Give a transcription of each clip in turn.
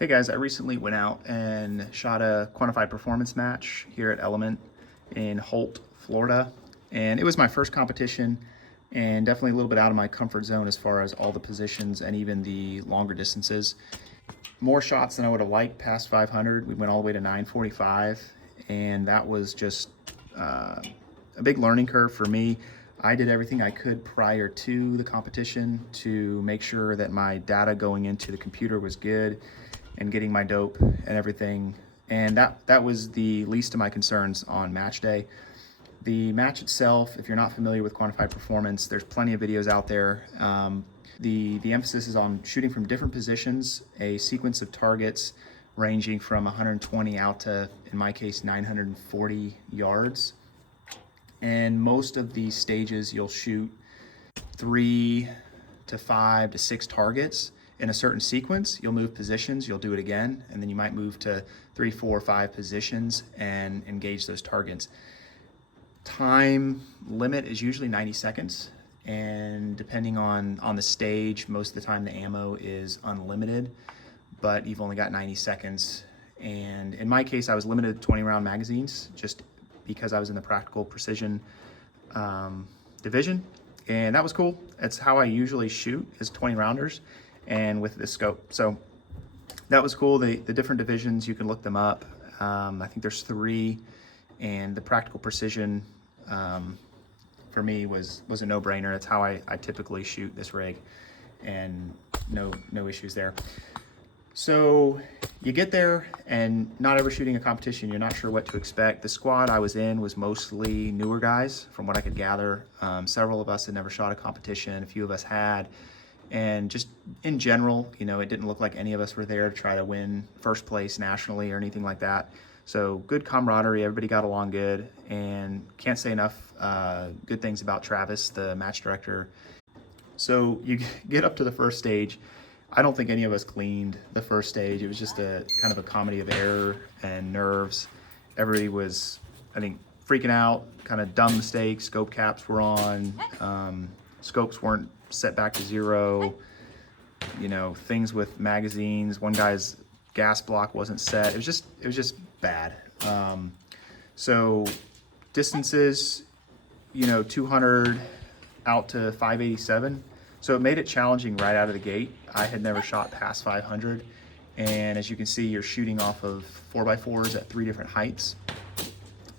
Hey guys, I recently went out and shot a Quantified Performance match here at Element in Holt, Florida. And it was my first competition and definitely a little bit out of my comfort zone as far as all the positions and even the longer distances. More shots than I would have liked past 500. We went all the way to 945, and that was just a big learning curve for me. I did everything I could prior to the competition to make sure that my data going into the computer was good and getting my dope and everything. And that was the least of my concerns on match day. The match itself, if you're not familiar with Quantified Performance, there's plenty of videos out there. The emphasis is on shooting from different positions, a sequence of targets ranging from 120 out to, in my case, 940 yards. And most of these stages, you'll shoot 3 to 5 to 6 targets in a certain sequence. You'll move positions, you'll do it again, and then you might move to 3, 4, 5 positions and engage those targets. Time limit is usually 90 seconds, and depending on the stage, most of the time the ammo is unlimited, but you've only got 90 seconds. And in my case, I was limited to 20 round magazines just because I was in the practical precision division, and that was cool. That's how I usually shoot, is 20 rounders and with this scope. So that was cool. The different divisions, you can look them up. I think there's 3, and the practical precision for me was a no-brainer. It's how I typically shoot this rig, and no issues there. So you get there, and not ever shooting a competition, you're not sure what to expect. The squad I was in was mostly newer guys, from what I could gather. Several of us had never shot a competition, a few of us had. And just in general, you know, it didn't look like any of us were there to try to win first place nationally or anything like that. So good camaraderie, everybody got along good, and can't say enough good things about Travis, the match director. So you get up to the first stage. I don't think any of us cleaned the first stage. It was just a kind of a comedy of error and nerves. Everybody was, I think, freaking out, kind of dumb mistakes. Scope caps were on, scopes weren't set back to 0. You know, things with magazines. One guy's gas block wasn't set. It was just bad. So distances, you know, 200 out to 587. So it made it challenging right out of the gate. I had never shot past 500. And as you can see, you're shooting off of 4x4s at 3 different heights.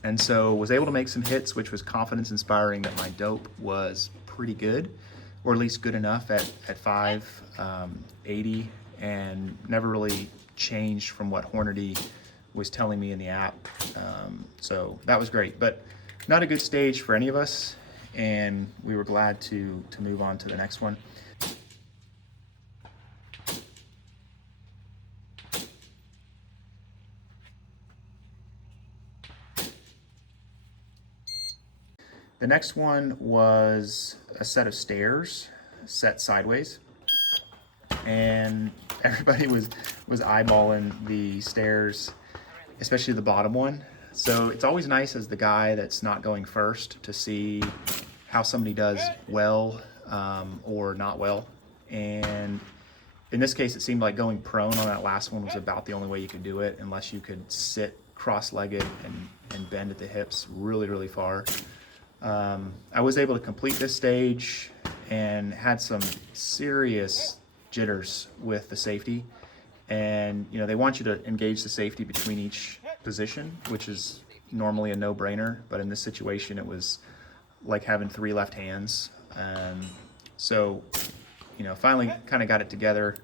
And so was able to make some hits, which was confidence inspiring that my dope was pretty good, or at least good enough at 580, and never really changed from what Hornady was telling me in the app. So that was great, but not a good stage for any of us, and we were glad to move on to the next one. The next one was a set of stairs set sideways, and everybody was eyeballing the stairs, especially the bottom one. So it's always nice as the guy that's not going first to see how somebody does well or not well. And in this case, it seemed like going prone on that last one was about the only way you could do it, unless you could sit cross-legged and bend at the hips really, really far. I was able to complete this stage and had some serious jitters with the safety. And, you know, they want you to engage the safety between each position, which is normally a no-brainer. But in this situation, it was like having 3 left hands. So, you know, finally kind of got it together,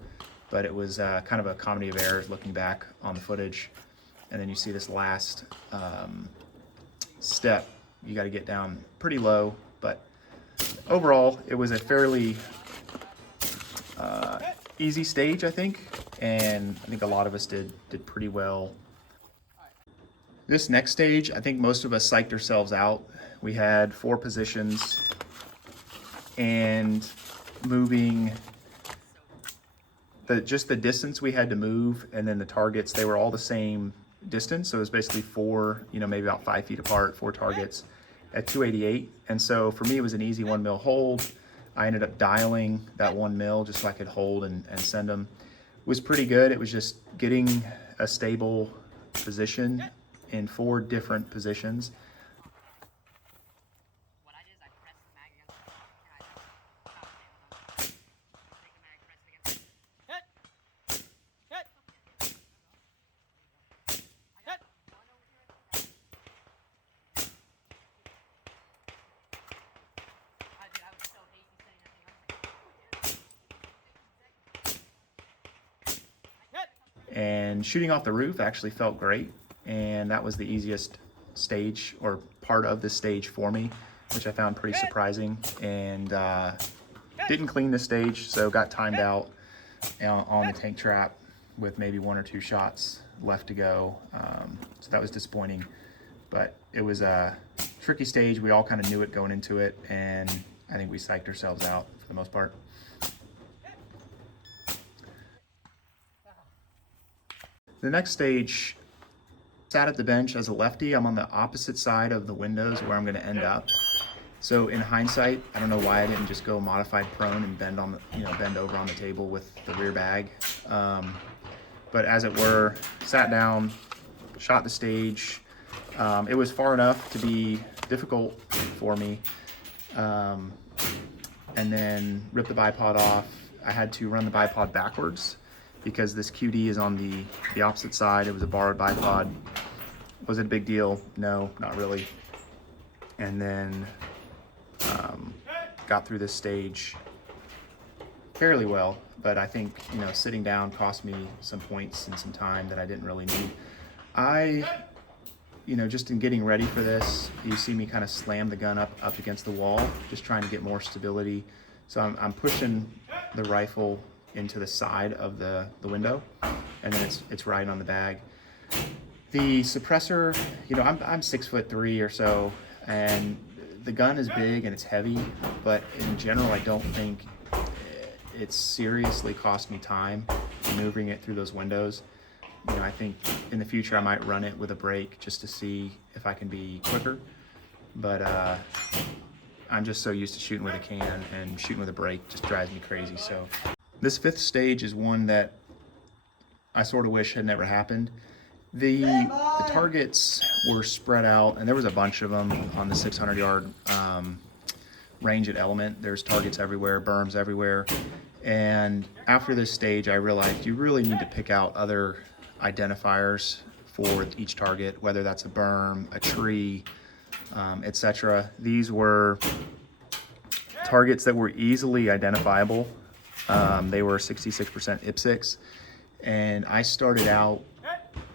but it was kind of a comedy of errors looking back on the footage. And then you see this last step. You got to get down pretty low, but overall it was a fairly easy stage, I think, and I think a lot of us did pretty well. This next stage, I think most of us psyched ourselves out. We had 4 positions, and moving just the distance we had to move, and then the targets, they were all the same distance. So it was basically 4, you know, maybe about 5 feet apart, 4 targets at 288. And so for me, it was an easy 1 mil hold. I ended up dialing that 1 mil just so I could hold and send them. was pretty good. It was just getting a stable position in 4 different positions. And shooting off the roof actually felt great, and that was the easiest stage or part of the stage for me, which I found pretty surprising. And didn't clean the stage, so got timed out on the tank trap with maybe 1 or 2 shots left to go. So that was disappointing, but it was a tricky stage. We all kind of knew it going into it, and I think we psyched ourselves out for the most part. The next stage, sat at the bench as a lefty. I'm on the opposite side of the windows where I'm going to end up. So in hindsight, I don't know why I didn't just go modified prone and bend on the, bend over on the table with the rear bag. But as it were, sat down, shot the stage. It was far enough to be difficult for me. And then ripped the bipod off. I had to run the bipod backwards because this QD is on the opposite side. It was a borrowed bipod. Was it a big deal? No, not really. And then got through this stage fairly well, but I think, sitting down cost me some points and some time that I didn't really need. Just in getting ready for this, you see me kind of slam the gun up against the wall, just trying to get more stability. So I'm pushing the rifle into the side of the window, and then it's right on the bag. The suppressor, I'm 6'3" or so, and the gun is big and it's heavy, but in general, I don't think it's seriously cost me time maneuvering it through those windows. I think in the future I might run it with a brake just to see if I can be quicker, but I'm just so used to shooting with a can, and shooting with a brake just drives me crazy. So this 5th stage is one that I sort of wish had never happened. The targets were spread out, and there was a bunch of them on the 600-yard range at Element. There's targets everywhere, berms everywhere. And after this stage, I realized you really need to pick out other identifiers for each target, whether that's a berm, a tree, etc. These were targets that were easily identifiable. They were 66% IPSC, and I started out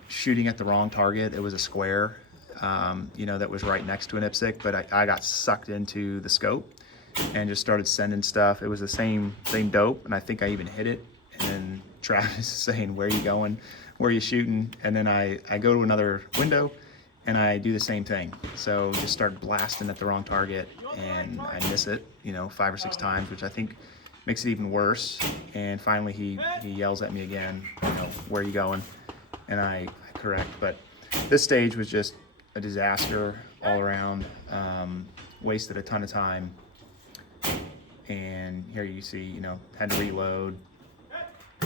shooting at the wrong target. It was a square, that was right next to an IPSC, but I got sucked into the scope and just started sending stuff. It was the same dope, and I think I even hit it. And then Travis is saying, "Where are you going? Where are you shooting?" And then I go to another window and I do the same thing. So just start blasting at the wrong target, and I miss it, 5 or 6 times, which I think makes it even worse. And finally he yells at me again, "Where are you going?" And I correct. But this stage was just a disaster all around. Wasted a ton of time. And here you see, had to reload.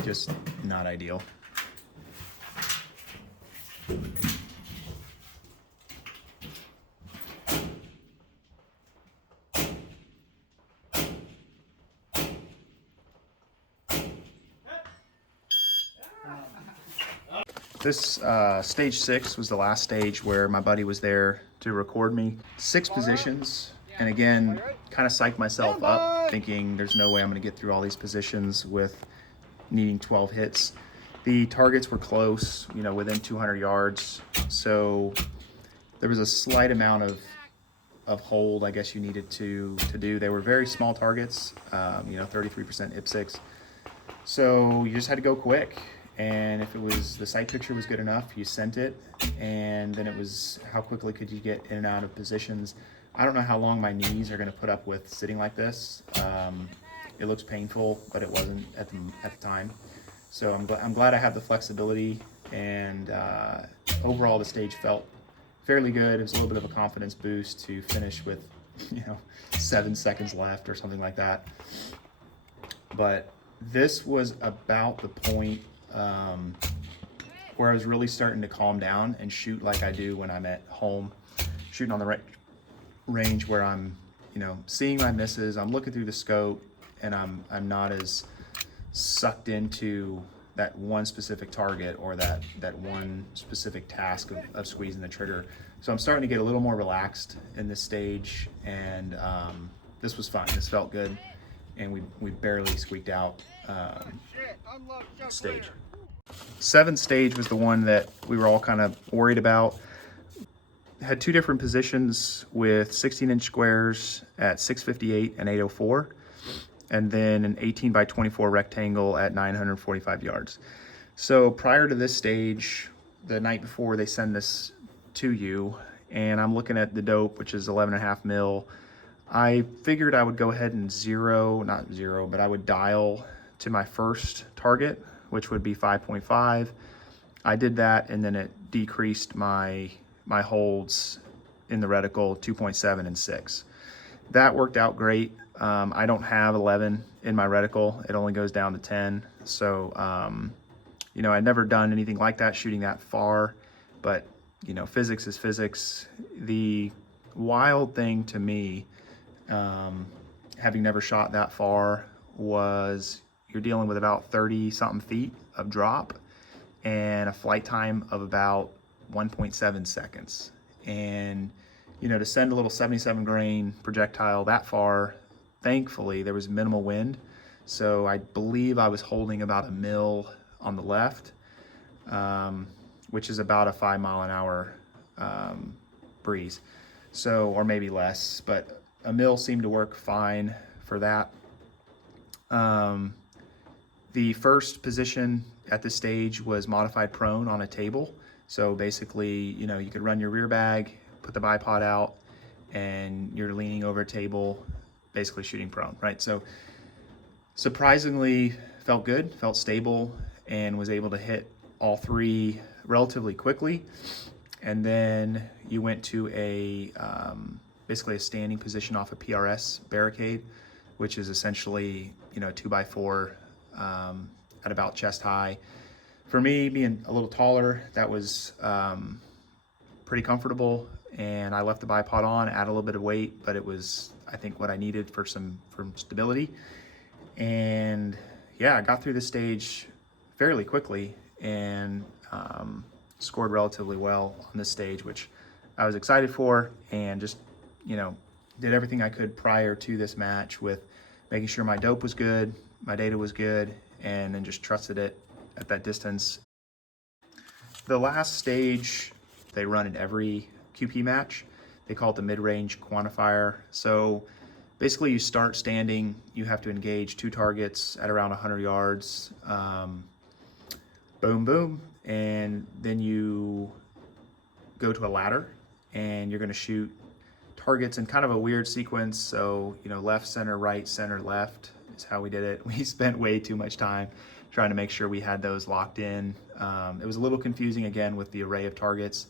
Just not ideal. This stage 6 was the last stage where my buddy was there to record me. 6 positions, and again, kind of psyched myself up, thinking there's no way I'm going to get through all these positions with needing 12 hits. The targets were close, within 200 yards, so there was a slight amount of hold, I guess you needed to do. They were very small targets, 33% IPSC, so you just had to go quick. And if the sight picture was good enough, you sent it, and then it was how quickly could you get in and out of positions. I don't know how long my knees are going to put up with sitting like this. It looks painful, but it wasn't at the time. So I'm glad I have the flexibility, and overall the stage felt fairly good. It was a little bit of a confidence boost to finish with 7 seconds left or something like that. But this was about the point where I was really starting to calm down and shoot like I do when I'm at home, shooting on the range where I'm, seeing my misses, I'm looking through the scope, and I'm not as sucked into that one specific target or that one specific task of squeezing the trigger. So I'm starting to get a little more relaxed in this stage, and this was fun. This felt good, and we barely squeaked out stage. 7th stage was the one that we were all kind of worried about. Had 2 different positions with 16-inch squares at 658 and 804, and then an 18 by 24 rectangle at 945 yards. So prior to this stage, the night before they send this to you, and I'm looking at the dope, which is 11.5 mil. I figured I would go ahead and I would dial to my first target, which would be 5.5. I did that, and then it decreased my holds in the reticle 2.7 and 6. That worked out great. I don't have 11 in my reticle. It only goes down to 10. So, I'd never done anything like that, shooting that far, but, physics is physics. The wild thing to me, having never shot that far, was you're dealing with about 30 something feet of drop and a flight time of about 1.7 seconds. And, to send a little 77 grain projectile that far, thankfully there was minimal wind. So I believe I was holding about a mil on the left, which is about a 5 mile an hour breeze. So, or maybe less, but a mil seemed to work fine for that. The first position at this stage was modified prone on a table. So basically, you could run your rear bag, put the bipod out, and you're leaning over a table, basically shooting prone, right? So surprisingly felt good, felt stable, and was able to hit all 3 relatively quickly. And then you went to basically a standing position off a PRS Barricade, which is essentially, a 2x4 at about chest high. For me, being a little taller, that was pretty comfortable, and I left the bipod on, add a little bit of weight, but it was, I think, what I needed for stability. And yeah, I got through this stage fairly quickly, and scored relatively well on this stage, which I was excited for, and just, did everything I could prior to this match with making sure my dope was good, my data was good, and then just trusted it at that distance. The last stage they run in every QP match. They call it the mid-range quantifier. So basically you start standing, you have to engage 2 targets at around 100 yards. Boom, boom. And then you go to a ladder, and you're gonna shoot targets in kind of a weird sequence. So, left, center, right, center, left is how we did it. We spent way too much time trying to make sure we had those locked in. It was a little confusing, again, with the array of targets.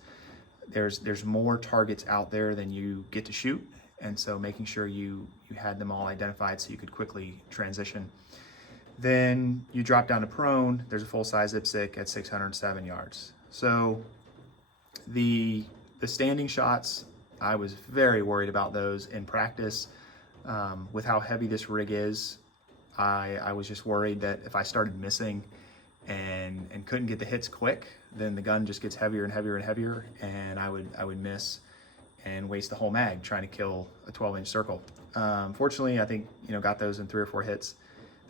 There's more targets out there than you get to shoot, and so making sure you had them all identified so you could quickly transition. Then you drop down to prone. There's a full-size IPSC at 607 yards. So the standing shots, I was very worried about those in practice. With how heavy this rig is, I was just worried that if I started missing and couldn't get the hits quick, then the gun just gets heavier and heavier and heavier, and I would miss and waste the whole mag trying to kill a 12-inch circle. Fortunately, I think got those in 3 or 4 hits,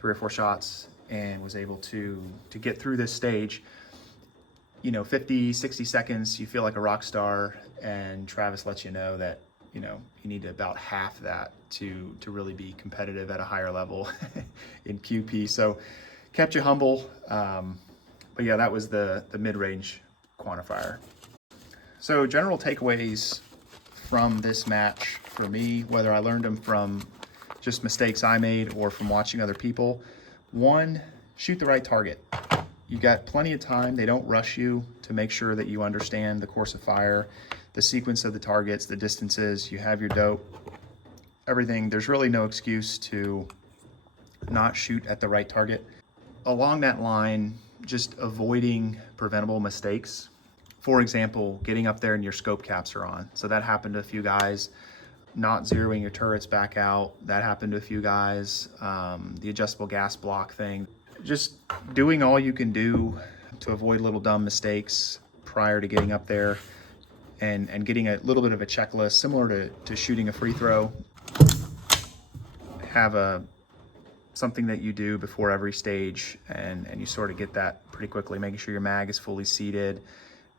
3 or 4 shots, and was able to get through this stage. 50, 60 seconds, you feel like a rock star, and Travis lets you know that you need to about half that to really be competitive at a higher level in QP. So kept you humble. But yeah, that was the mid-range quantifier. So general takeaways from this match for me, whether I learned them from just mistakes I made or from watching other people. 1, shoot the right target. You've got plenty of time. They don't rush you to make sure that you understand the course of fire, the sequence of the targets, the distances, you have your dope, everything. There's really no excuse to not shoot at the right target. Along that line, just avoiding preventable mistakes. For example, getting up there and your scope caps are on. So that happened to a few guys. Not zeroing your turrets back out. That happened to a few guys. The adjustable gas block thing. Just doing all you can do to avoid little dumb mistakes prior to getting up there, and getting a little bit of a checklist similar to shooting a free throw. Have something that you do before every stage, and you sort of get that pretty quickly, making sure your mag is fully seated,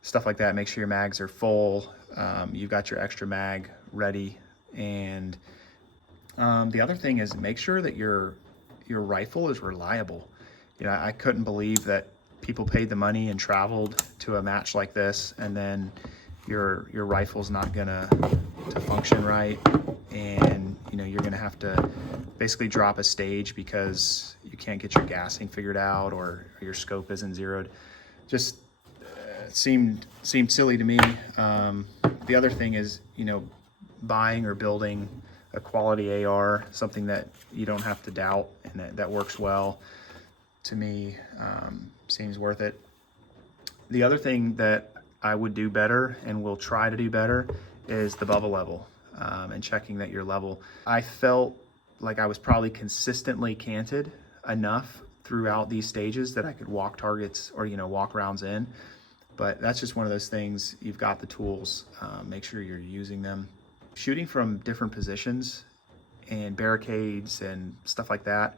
stuff like that. Make sure your mags are full. You've got your extra mag ready. And the other thing is make sure that your rifle is reliable. I couldn't believe that people paid the money and traveled to a match like this, and then your rifle's not gonna to function right, and you're gonna have to basically drop a stage because you can't get your gassing figured out, or your scope isn't zeroed. Just seemed silly to me. The other thing is, buying or building a quality AR, something that you don't have to doubt and that works well, to me, seems worth it. The other thing that I would do better and will try to do better is the bubble level, and checking that you're level. I felt like I was probably consistently canted enough throughout these stages that I could walk targets or walk rounds in, but that's just one of those things. You've got the tools, make sure you're using them. Shooting from different positions and barricades and stuff like that,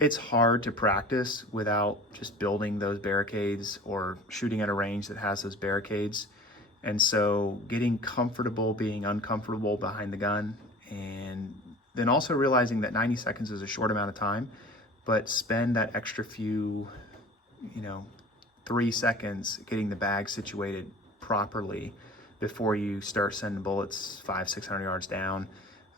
it's hard to practice without just building those barricades or shooting at a range that has those barricades. And so getting comfortable being uncomfortable behind the gun, and then also realizing that 90 seconds is a short amount of time, but spend that extra few, 3 seconds getting the bag situated properly before you start sending bullets 500-600 yards down,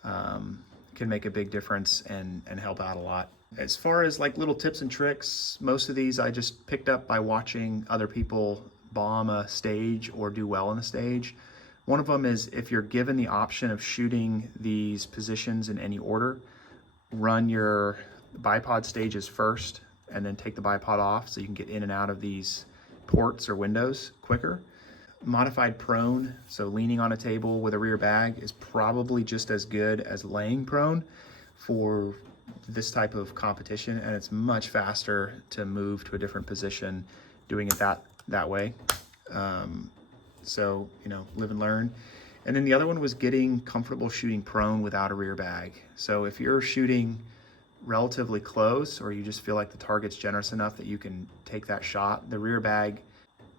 can make a big difference and help out a lot. As far as like little tips and tricks, most of these I just picked up by watching other people bomb a stage or do well in a stage. One of them is, if you're given the option of shooting these positions in any order, run your bipod stages first and then take the bipod off so you can get in and out of these ports or windows quicker. Modified prone, so leaning on a table with a rear bag, is probably just as good as laying prone for this type of competition, and it's much faster to move to a different position doing it that way. So live and learn. And then the other one was getting comfortable shooting prone without a rear bag. So if you're shooting relatively close, or you just feel like the target's generous enough that you can take that shot, the rear bag,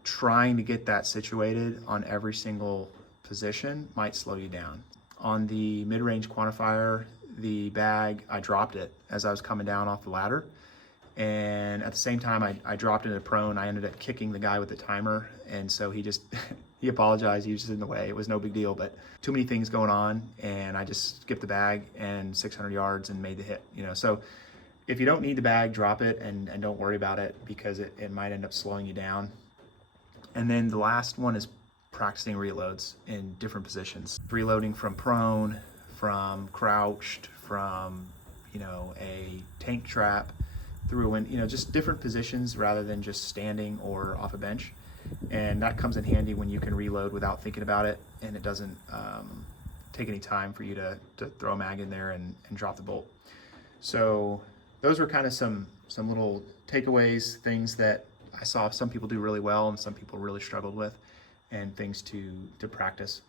trying to get that situated on every single position might slow you down. On the mid-range quantifier, the bag, I dropped it as I was coming down off the ladder, and at the same time I dropped into prone. I ended up kicking the guy with the timer, and so he just he apologized. He was just in the way. It was no big deal, but too many things going on, and I just skipped the bag and 600 yards and made the hit. So if you don't need the bag, drop it and don't worry about it, because it might end up slowing you down. And then the last one is practicing reloads in different positions. Reloading from prone, from crouched, from a tank trap, through a wind, just different positions rather than just standing or off a bench. And that comes in handy when you can reload without thinking about it, and it doesn't take any time for you to throw a mag in there and drop the bolt. So those were kind of some little takeaways, things that I saw some people do really well and some people really struggled with, and things to practice.